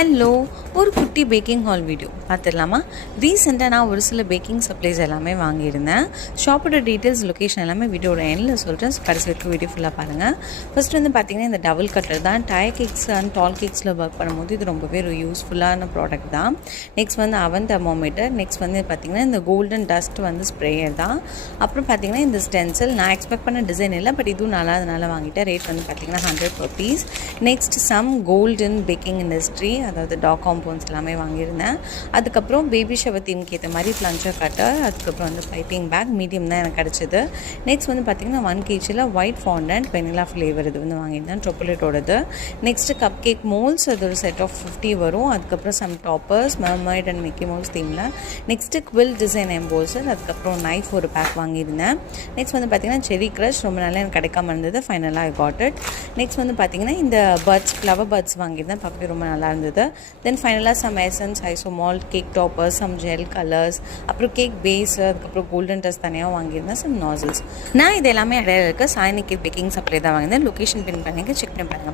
Hello, ஒரு குட்டி packing hall video பார்த்துடலாமா? ரீசெண்டாக நான் ஒரு சில பேக்கிங் சப்ளைஸ் எல்லாமே வாங்கியிருந்தேன். ஷாப்போட டீட்டெயில்ஸ், லொக்கேஷன் எல்லாமே வீடியோட எண்டில் சொல்கிறேன். கடைசி வரைக்கும் வீடியோ ஃபுல்லாக பாருங்கள். ஃபஸ்ட் வந்து பார்த்திங்கன்னா இந்த டபுள் கட்டர் தான். டயர் கேக்ஸ் அண்ட் டால் கேக்ஸில் ஒர்க் பண்ணும்போது இது ரொம்பவே ஒரு யூஸ்ஃபுல்லான ப்ராடக்ட் தான். நெக்ஸ்ட் வந்து அவன் தெர்மோமீட்டர். நெக்ஸ்ட் வந்து பார்த்திங்கன்னா இந்த கோல்டன் டஸ்ட் வந்து ஸ்ப்ரேயர் தான். அப்புறம் பார்த்திங்கன்னா இந்த ஸ்டென்சில் நான் எக்ஸ்பெக்ட் பண்ண டிசைன் இல்லை, பட் இதுவும் நல்லா அதனால் வாங்கிட்டேன். ரேட் வந்து பார்த்திங்கன்னா 100 per piece. Next some golden packing industry, அதாவது டாக் காம்பவுண்ட்ஸ் எல்லாமே வாங்கியிருந்தேன். அதுக்கப்புறம் பேபி ஷவர் தீம்க்கு ஏற்ற மாதிரி ப்ளஞ்சர் கட்டர், அதுக்கப்புறம் வந்து பைப்பிங் பேக் மீடியம் தான் எனக்கு கிடச்சிது. நெக்ஸ்ட் வந்து பார்த்திங்கன்னா 1 kgல ஒயிட் ஃபாண்டன்ட் வெனிலா ஃப்ளேவர் இது வந்து வாங்கியிருந்தேன், சாக்லேட்டோடது. நெக்ஸ்ட்டு கப் கேக் மோல்ஸ், அது ஒரு செட் ஆஃப் 50 வரும். அதுக்கப்புறம் some toppers, mermaid and Mickey Mouse தீமில். நெக்ஸ்ட்டு குவில் டிசைன் எம்போசர், அதுக்கப்புறம் நைஃப் ஒரு பேக் வாங்கியிருந்தேன். நெக்ஸ்ட் வந்து பார்த்திங்கன்னா செரி க்ரஷ், ரொம்ப நாளாக எனக்கு கிடைக்காம இருந்தது, ஃபைனலாக ஐ காட் இட். நெக்ஸ்ட் வந்து பார்த்திங்கன்னா இந்த பர்ட்ஸ், ஃப்ளவர் பர்ட்ஸ் வாங்கியிருந்தேன், பார்க்கவே ரொம்ப நல்லா இருந்தது. தென் ஃபைனலாக some essence, isomalt, cake toppers, some gel colours, அப்புறம் கேக் பேஸ், அதுக்கப்புறம் கோல்டன் டஸ்ட் தனியாக வாங்கியிருந்தேன், சம் நாசல்ஸ். நான் இது எல்லாமே இடையில இருக்க சாய்னிக்கு பேக்கிங் சப்ளை தான் வாங்கியிருந்தேன். லொக்கேஷன் பின் பண்ணிங்க, செக் பண்ணி பாருங்கள்.